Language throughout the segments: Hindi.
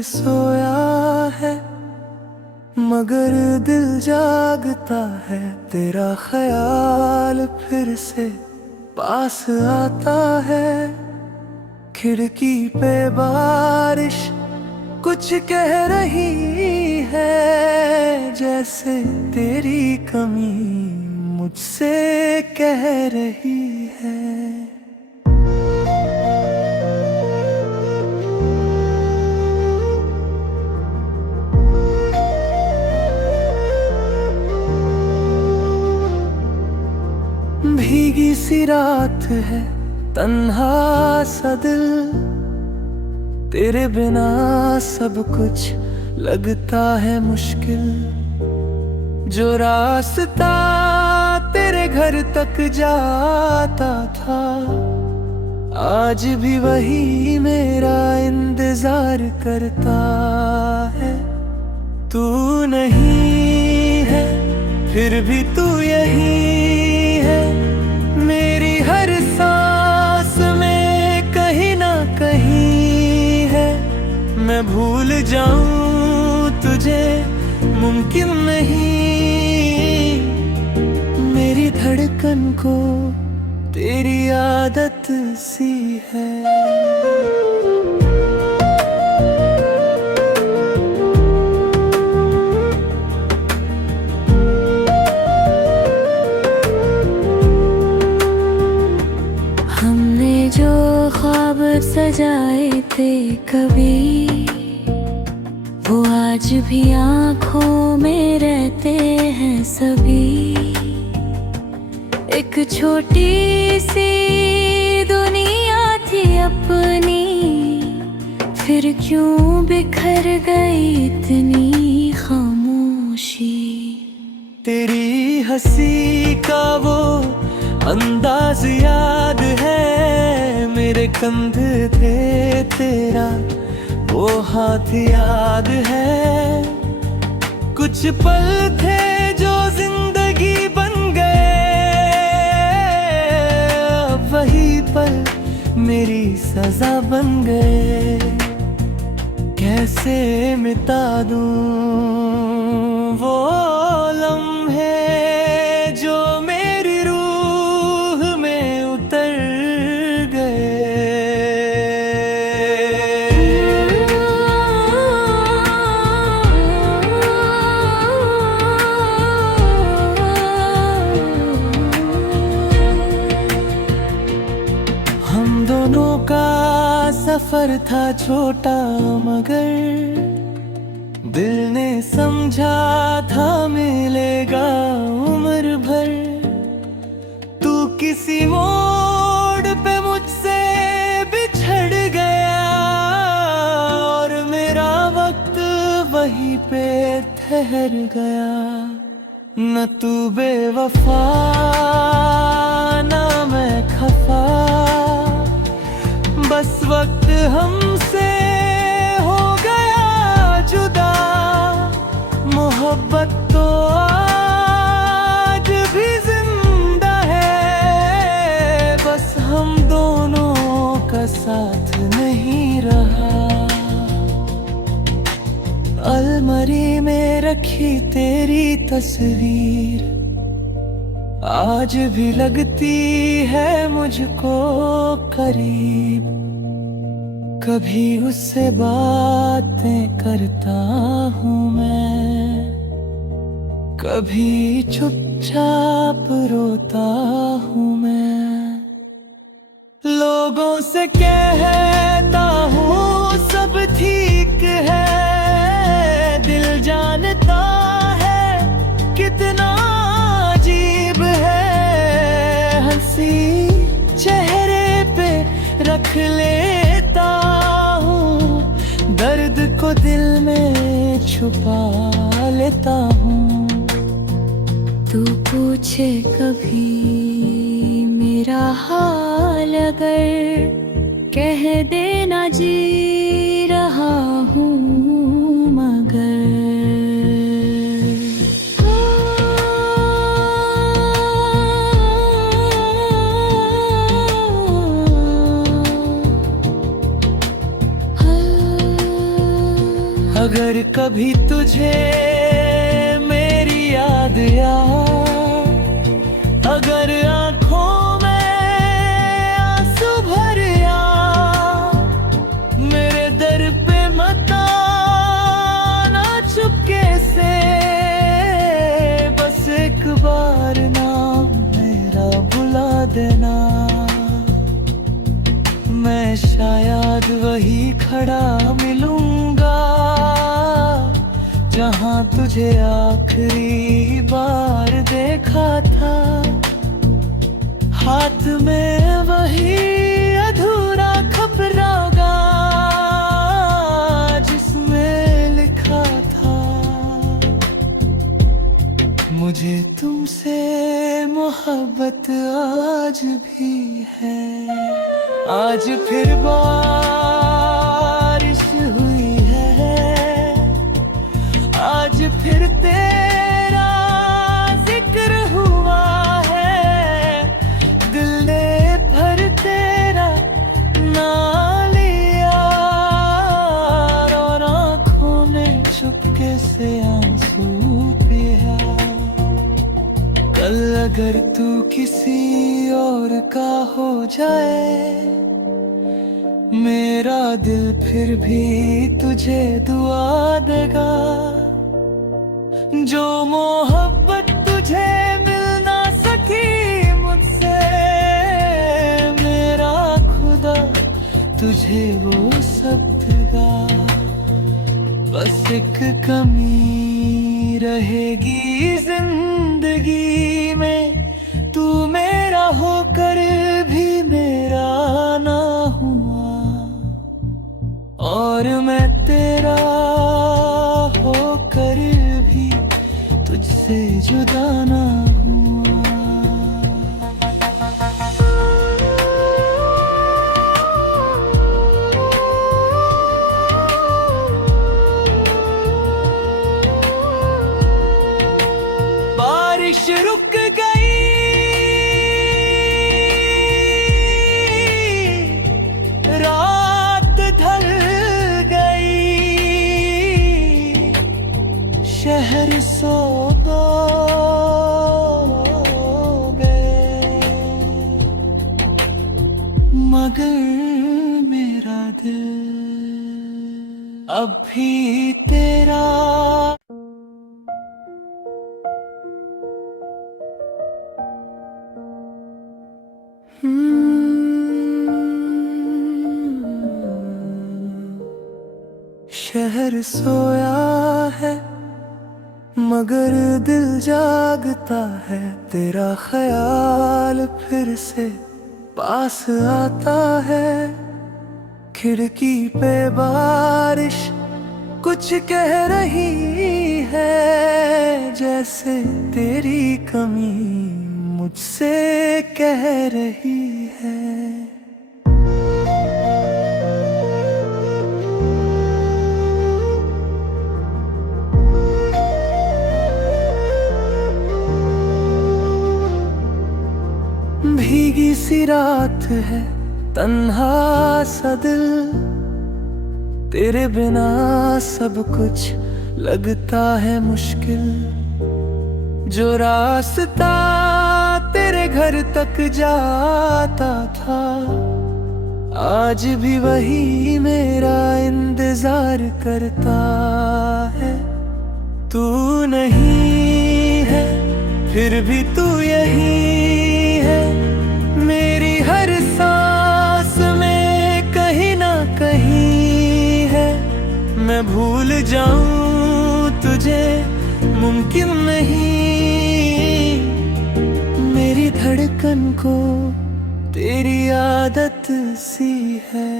फिर सोया है, मगर दिल जागता है। तेरा ख्याल फिर से पास आता है। खिड़की पे बारिश कुछ कह रही है, जैसे तेरी कमी मुझसे कह रही है। भीगी सी रात है, तन्हा सा दिल, तेरे बिना सब कुछ लगता है मुश्किल। जो रास्ता तेरे घर तक जाता था, आज भी वही मेरा इंतजार करता है। तू नहीं है फिर भी तू यही है, मेरी हर सांस में कहीं ना कहीं है। मैं भूल जाऊं तुझे मुमकिन नहीं, मेरी धड़कन को तेरी आदत सी है। हमने जो ख्वाब सजाए थे कभी, वो आज भी आँखों में रहते हैं सभी। एक छोटी सी दुनिया थी अपनी, फिर क्यों बिखर गई इतनी खामोशी। तेरी हंसी का वो अंदाज याद है, मेरे कंधे थे तेरा वो हाथ याद है। कुछ पल थे जो जिंदगी बन गए, वही पल मेरी सजा बन गए। कैसे मिटा दूं वो लम्हे जो मेरी रूह में उतर गए। हम दोनों का सफर था छोटा, मगर दिल ने समझा था मिलेगा उम्र भर। तू किसी मोड़ पे मुझसे बिछड़ गया, और मेरा वक्त वहीं पे ठहर गया। न तू बेवफा ना मैं खफा, बस वक्त हमसे हो गया जुदा। मोहब्बत तो आज भी जिंदा है, बस हम दोनों का साथ नहीं रहा। अलमारी में रखी तेरी तस्वीर आज भी लगती है मुझको करीब। कभी उससे बातें करता हूँ मैं, कभी चुपचाप रोता हूँ मैं। लोगों से कहता हूँ सब ठीक है, दिल जानता है कितना अजीब है। हंसी चेहरे पे रख लेता हूँ, दर्द को दिल में छुपा लेता हूँ। तू पूछे कभी मेरा हाल, अगर कह देना जी रहा हूँ मगर। कभी तुझे मेरी याद या अगर आंखों में आंसू भर या मेरे दर पे मत आना चुपके से, बस एक बार नाम मेरा बुला देना। मैं शायद वही खड़ा मिलूंगा जहां तुझे आखिरी बार देखा था। हाथ में वही अधूरा खपरागा जिसमें लिखा था मुझे तुमसे मोहब्बत आज भी है। आज फिर बारिश हुई है, आज फिर तेरा जिक्र हुआ है। दिल ने भर तेरा नाम लिया और आंखों में चुपके से आंसू पिया। कल अगर तू किसी और का हो जाए, मेरा दिल फिर भी तुझे दुआ देगा। जो मोहब्बत तुझे मिल ना सकी मुझसे, मेरा खुदा तुझे वो सब देगा। बस एक कमी रहेगी जिंदगी में, तू मेरा होकर भी मेरा ना हुआ और मैं तेरा होकर भी तुझसे जुदा ना हुआ। बारिश रुक गई, रात ढल गई, शहर सो गए, मगर मेरा दिल अब भी तेरा। शहर सोया है मगर दिल जागता है, तेरा ख्याल फिर से पास आता है। खिड़की पे बारिश कुछ कह रही है, जैसे तेरी कमी मुझसे कह रही है। भीगी सी रात है, तन्हा सा दिल, तेरे बिना सब कुछ लगता है मुश्किल। जो रास्ता तेरे घर तक जाता था, आज भी वही मेरा इंतजार करता है। तू नहीं है फिर भी तू यही है, मेरी हर सांस में कहीं ना कहीं है। मैं भूल जाऊं तुझे मुमकिन नहीं, मेरी धड़कन को तेरी आदत सी है।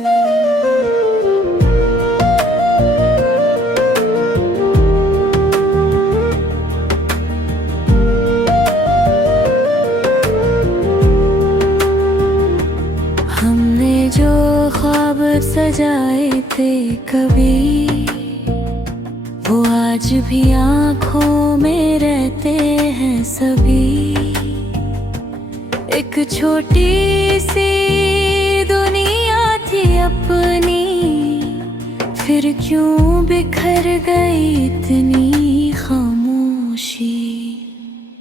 हमने जो ख्वाब सजाए थे कभी, वो आज भी आँखों में रहते हैं सभी। एक छोटी सी दुनिया थी अपनी, फिर क्यों बिखर गई इतनी खामोशी।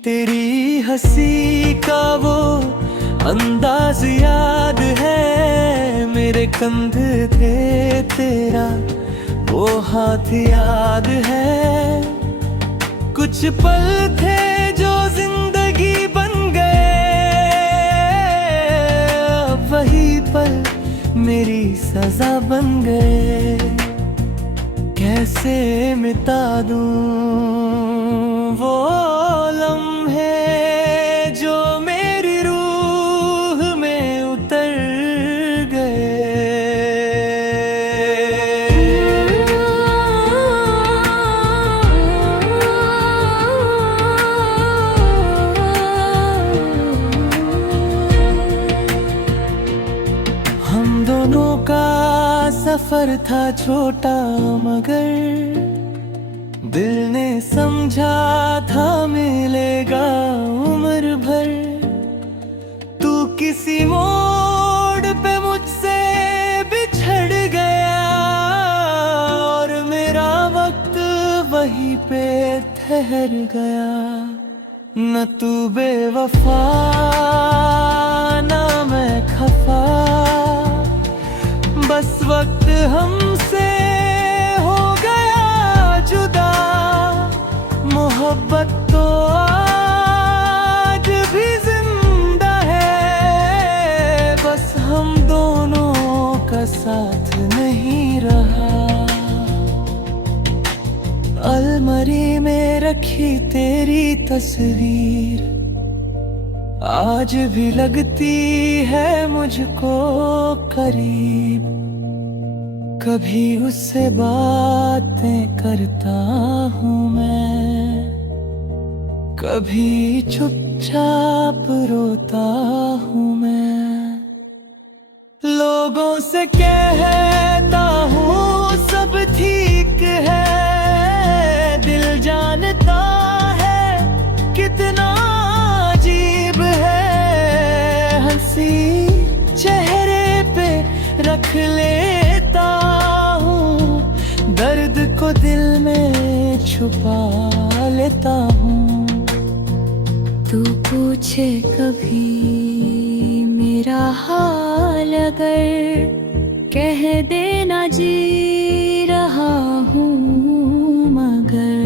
तेरी हंसी का वो अंदाज याद है, मेरे कंधे थे तेरा वो हाथ याद है। कुछ पल थे जो जिंदगी बन गए, अब वही पल मेरी सजा बन गए। कैसे मिटा दूं वो लम्हे जो मेरी रूह में उतर गए। हम दोनों का सफर था छोटा मगर दिल ने समझा था मिलेगा उम्र भर। तू किसी मोड़ पे मुझसे बिछड़ गया और मेरा वक्त वहीं पे ठहर गया। न तू बेवफा न मैं खफा, बस वक्त हमसे हो गया जुदा। मोहब्बत तो आज भी जिंदा है, बस हम दोनों का साथ नहीं रहा। अलमारी में रखी तेरी तस्वीर आज भी लगती है मुझको करीब। कभी उससे बातें करता हूँ मैं, कभी चुपचाप रोता हूँ मैं। लोगों से कहता हूँ सब ठीक है, दिल जानता है कितना अजीब है। हंसी चेहरे पे रख लेता हूँ, दर्द को दिल में छुपा लेता हूँ। तू पूछे कभी मेरा हाल अगर, कह देना जी रहा हूँ मगर।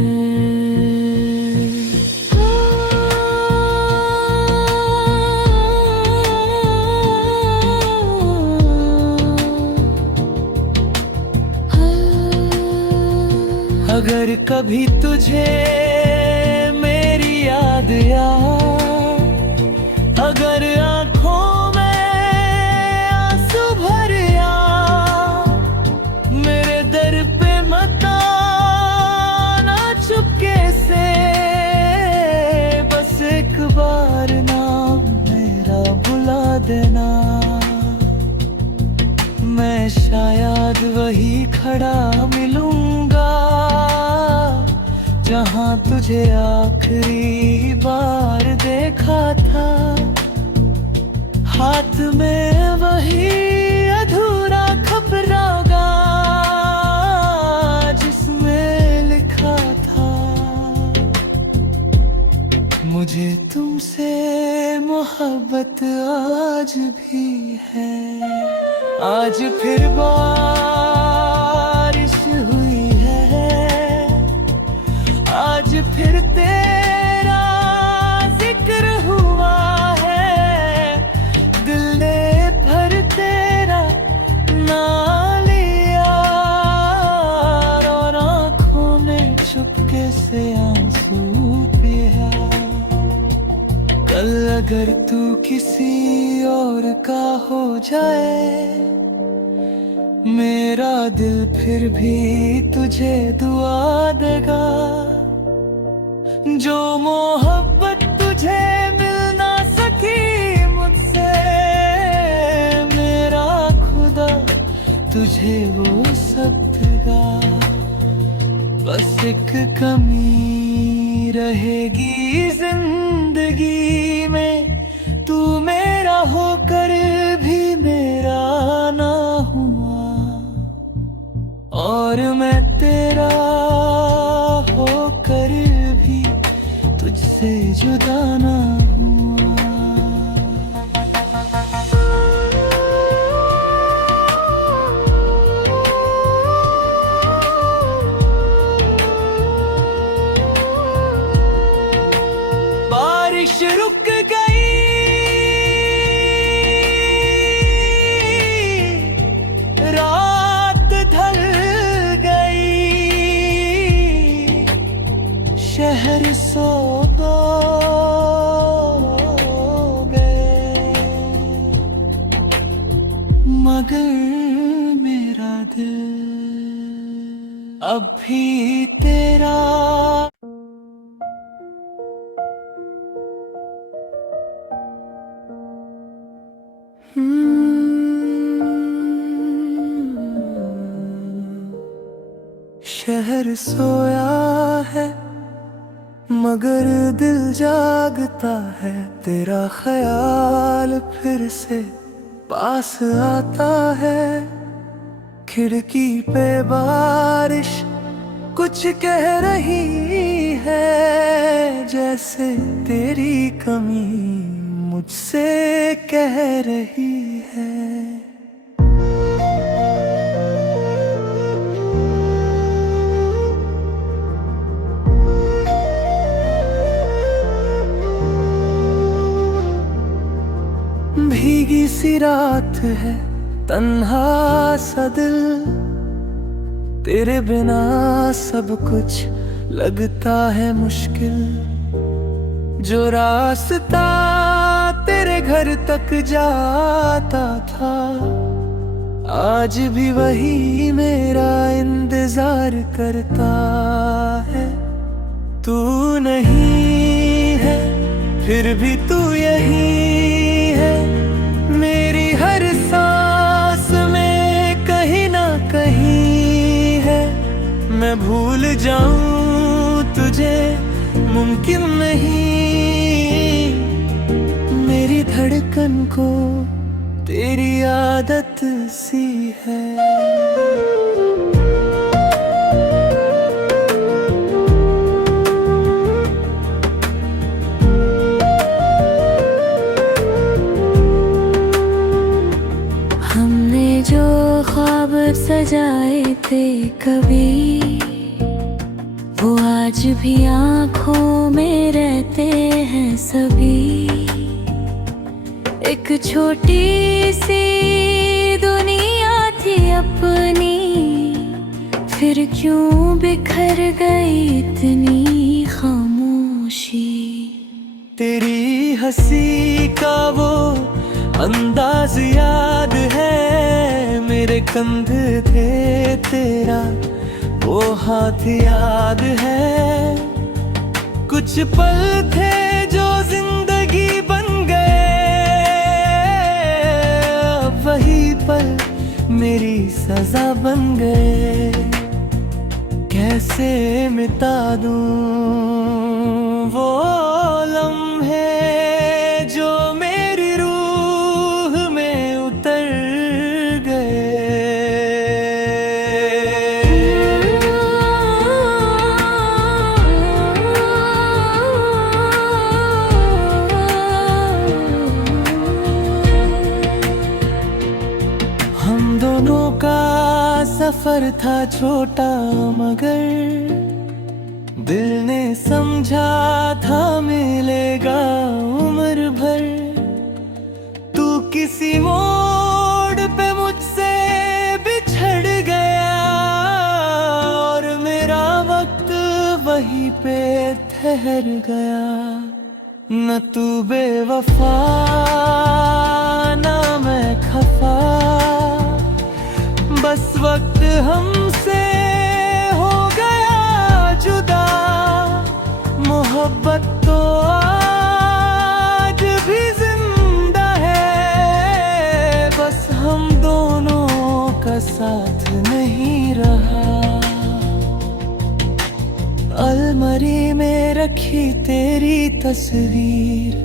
अगर कभी तुझे मेरी याद आए, अगर आँखों में आंसू भर आ, मेरे दर पे मत आना चुपके से। बस एक बार नाम मेरा बुला देना, मैं शायद वही खड़ा मिलूंगा जहाँ तुझे आखिरी बार देखा था। हाथ में वही अधूरा खपरागा जिसमें लिखा था मुझे तुमसे मोहब्बत आज भी है। आज फिर बारिश हुई है, आज फिर तेरा जिक्र हुआ है। दिल ने भर तेरा नाम लिया और आँखों में चुपके से आंसू पिया। कल अगर तू किसी और का हो जाए, मेरा दिल फिर भी तुझे दुआ देगा। जो मोहब्बत तुझे मिल ना सकी मुझसे, मेरा खुदा तुझे वो सब देगा। बस एक कमी रहेगी जिंदगी में, तू मेरा होकर भी मेरा ना हुआ। और मैं तेरा होकर भी तुझसे जुदा ना हुआ। बारिश रुक गई, रात ढल गई, शहर सो गए, मगर मेरा दिल अब भी तेरा। शहर सोया है मगर दिल जागता है, तेरा ख्याल फिर से पास आता है। खिड़की पे बारिश कुछ कह रही है, जैसे तेरी कमी मुझसे कह रही है। भीगी सी रात है, तन्हा सा दिल, तेरे बिना सब कुछ लगता है मुश्किल। जो रास्ता तेरे घर तक जाता था, आज भी वही मेरा इंतजार करता है। तू नहीं है फिर भी तू यही है, मेरी हर सांस में कहीं ना कहीं है। मैं भूल जाऊं तुझे मुमकिन नहीं, मेरी धड़कन को तेरी आदत सी है। हमने जो ख्वाब सजाए थे कभी, वो आज भी आँखों में रहते हैं सभी। एक छोटी सी दुनिया थी अपनी, फिर क्यों बिखर गई इतनी खामोशी। तेरी हंसी का वो अंदाज याद है, मेरे कंधे थे तेरा वो हाथ याद है। कुछ पल थे जो जिंदगी बन गए, अब वही पल मेरी सजा बन गए। कैसे मिटा दूं वो लम्हे जो मेरी रूह में उतर गए। हम दोनों का सफर था छोटा मगर दिल ने समझा था मिलेगा उम्र भर। तू किसी मोड़ पे मुझसे बिछड़ गया और मेरा वक्त वहीं पे ठहर गया। न तू बेवफा ना मैं खफा, बस वक्त हमसे हो गया जुदा। मोहब्बत तो आज भी जिंदा है, बस हम दोनों का साथ नहीं रहा। अलमारी में रखी तेरी तस्वीर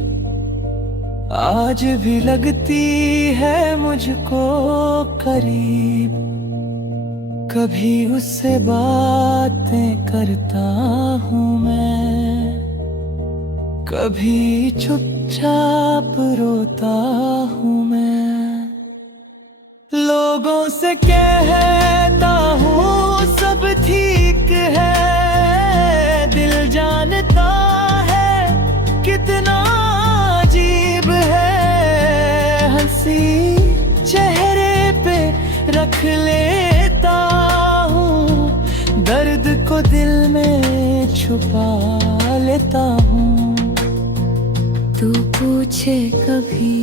आज भी लगती है मुझको करीब। कभी उससे बातें करता हूँ मैं, कभी चुपचाप रोता हूँ मैं। लोगों से कहता हूँ सब ठीक है, दिल जानता है कितना अजीब है। हंसी चेहरे पे रख लेता हूँ, दर्द को दिल में छुपा लेता हूँ। तू पूछे कभी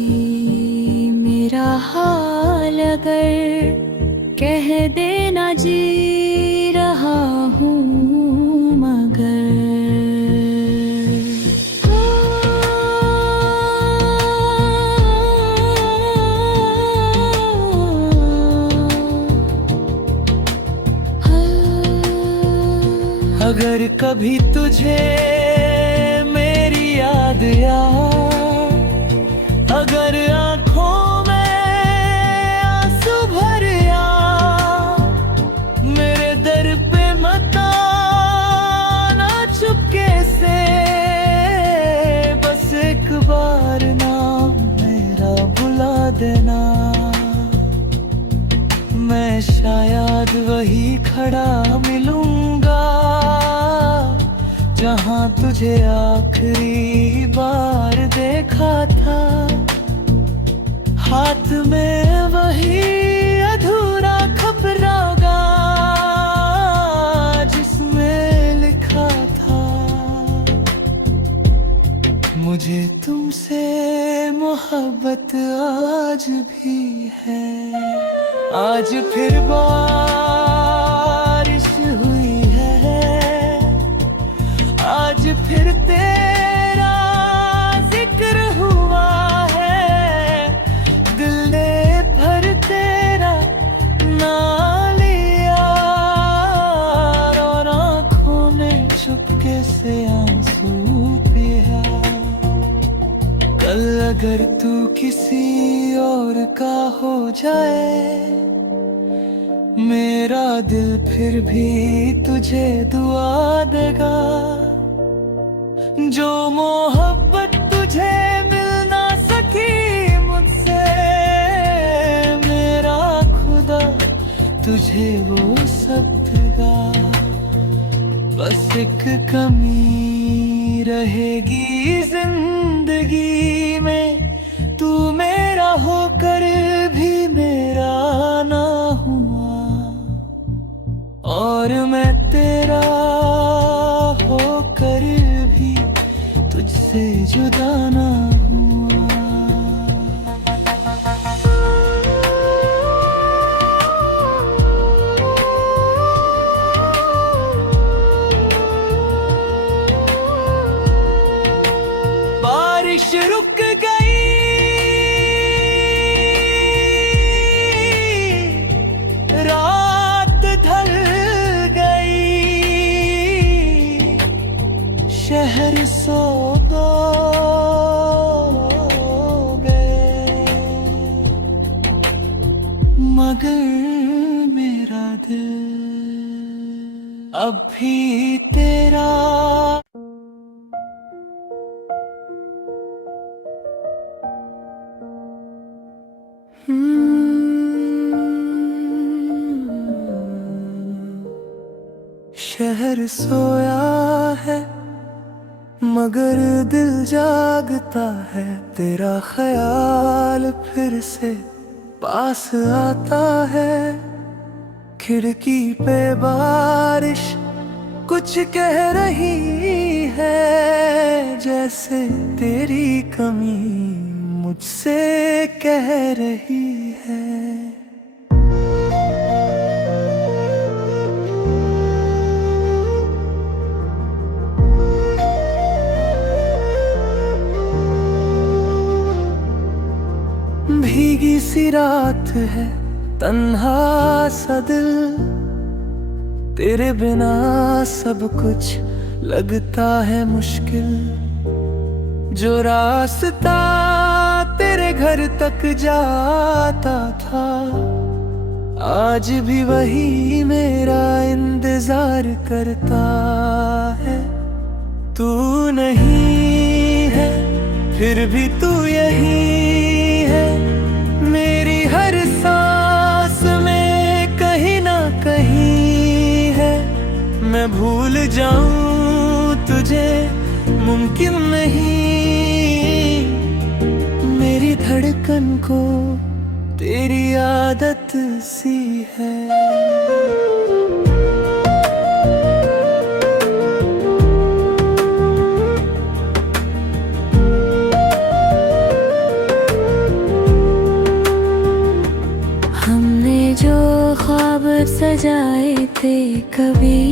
मेरा हाल अगर, कह देना जी रहा हूँ मगर। अगर कभी तुझे मेरी याद आए, अगर आँखों में आंसू भर आ, मेरे दर पे मत आना चुपके से। बस एक बार नाम मेरा बुला देना, मैं शायद वही खड़ा मिलूंगा जहाँ तुझे आखिरी बार देखा था। हाथ में वही अधूरा खपरागा जिसमें लिखा था, मुझे तुमसे मोहब्बत आज भी है। आज फिर बारिश हुई है, आज फिर तेरा जिक्र हुआ है। दिल ने भर तेरा नाम लिया और आँखों ने चुपके से आंसू पिया। कल अगर तू किसी और का हो जाए, मेरा दिल फिर भी तुझे दुआ देगा। जो मोहब्बत तुझे मिल ना सकी मुझसे, मेरा खुदा तुझे वो सब देगा। बस एक कमी रहेगी जिंदगी में, तू मेरा होकर भी मेरा ना हुआ, और मैं तेरा होकर भी तुझसे जुदा ना हुआ। बारिश रुक गई, रात ढल गई, शहर सो गए, मगर मेरा दिल अब भी तेरा। शहर सोया है मगर दिल जागता है, तेरा ख्याल फिर से पास आता है। खिड़की पे बारिश कुछ कह रही है, जैसे तेरी कमी मुझसे कह रही है। भीगी सी रात है, तन्हा सा दिल, तेरे बिना सब कुछ लगता है मुश्किल। जो रास्ता तेरे घर तक जाता था, आज भी वही मेरा इंतजार करता है। तू नहीं है फिर भी तू यही है, मेरी हर सांस में कहीं ना कहीं है। मैं भूल जाऊं तुझे मुमकिन नहीं, मेरी धड़कन को तेरी आदत सी है। हमने जो ख्वाब सजाए थे कभी,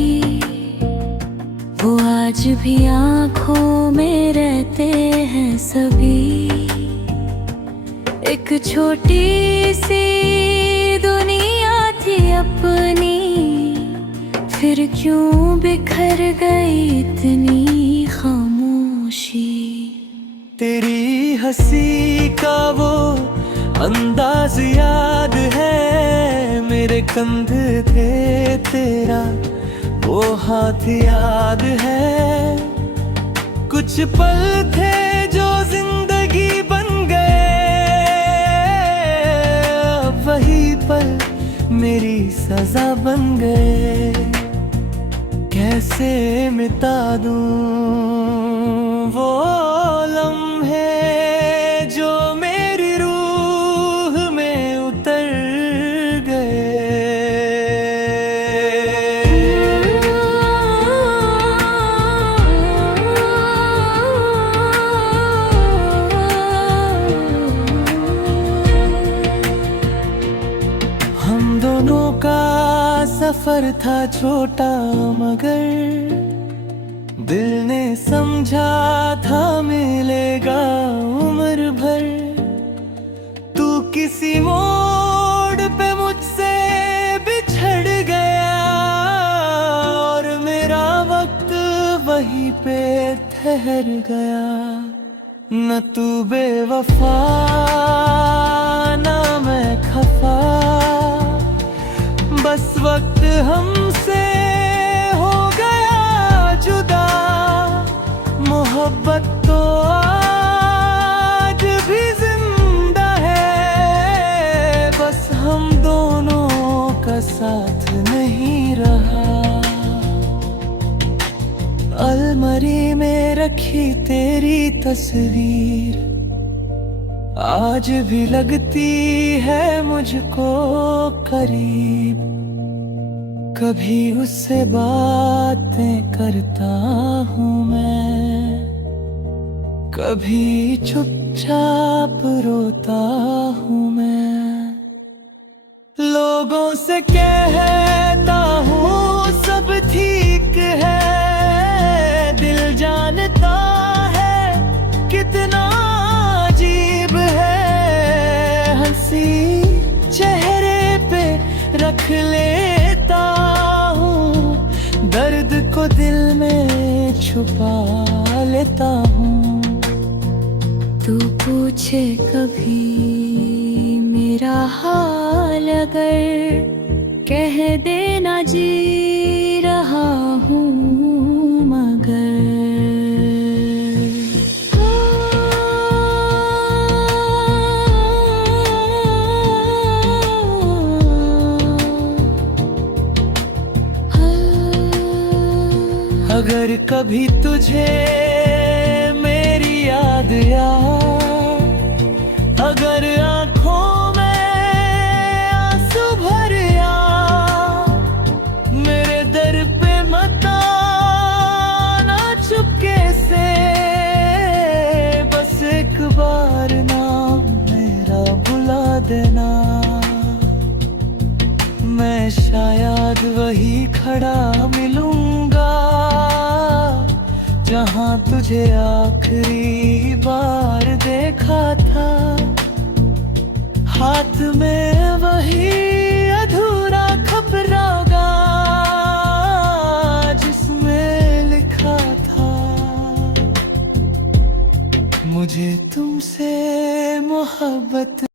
वो आज भी आँखों में रहते हैं सभी। एक छोटी सी दुनिया थी अपनी, फिर क्यों बिखर गई इतनी खामोशी। तेरी हंसी का वो अंदाज याद है, मेरे कंधे थे तेरा वो हाथ याद है। कुछ पल थे जो जिंदगी बन गए, वही पल मेरी सजा बन गए। कैसे मिटा दूं वो लम्हे जो मेरी रूह में उतर गए। हम दोनों का सफर था छोटा मगर दिल ने समझा था मिलेगा उम्र भर। तू किसी मोड़ पे मुझसे बिछड़ गया और मेरा वक्त वहीं पे ठहर गया। न तू बेवफा ना मैं खफा, बस वक्त हमसे हो गया जुदा। मोहब्बत तो आज भी जिंदा है, बस हम दोनों का साथ नहीं रहा। अलमारी में रखी तेरी तस्वीर आज भी लगती है मुझको करीब। कभी उससे बातें करता हूँ मैं, कभी चुपचाप रोता हूँ मैं। लोगों से कहता हूँ सब ठीक है, दिल जानता है कितना अजीब है। हंसी चेहरे पे रख लेता हूँ, दर्द को दिल में छुपा लेता हूँ। तू पूछे कभी मेरा हाल अगर, कह देना जी रहा हूँ मगर। अगर कभी तुझे मेरी याद आए, अगर आँखों में आंसू भर आ, मेरे दर पे मत आना चुपके से। बस एक बार नाम मेरा बुला देना, मैं शायद वही खड़ा मिलूंगा जहाँ तुझे आखिरी बार देखा था। हाथ में वही अधूरा खपरागा जिसमें लिखा था, मुझे तुमसे मोहब्बत।